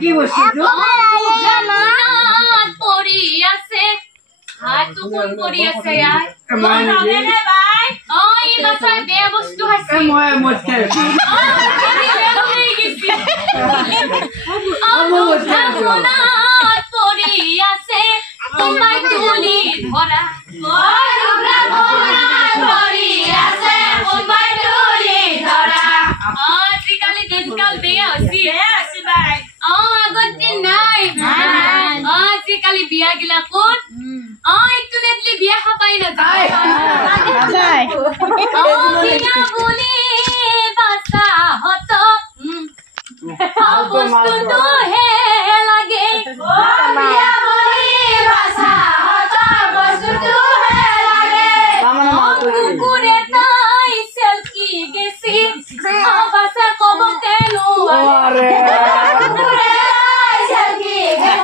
কি বসে পড়ি আছে হাত তো কোন পড়ি আছে আই মন রগে রে ভাই ওই বাসায় বে বস্তু আছে মই মতে পড়ি আছে তোমায় তুলি ধরা পড়ি আছে তোমায় তুলি ধরা আজিকালি দিনকাল বেয়া হইছি ভাই আগত দিন নাই আজিকালি বিয়া গিলা কোন একটু নেটলি বিয়া খাপাই না যায় বিয়া বলি বাসা হত বস্তুটো হে লাগে বিয়া বলি বাসা হত বস্তুটো হে লাগে কুকুরে তাই সেলকি গেছি বাসা কব কেন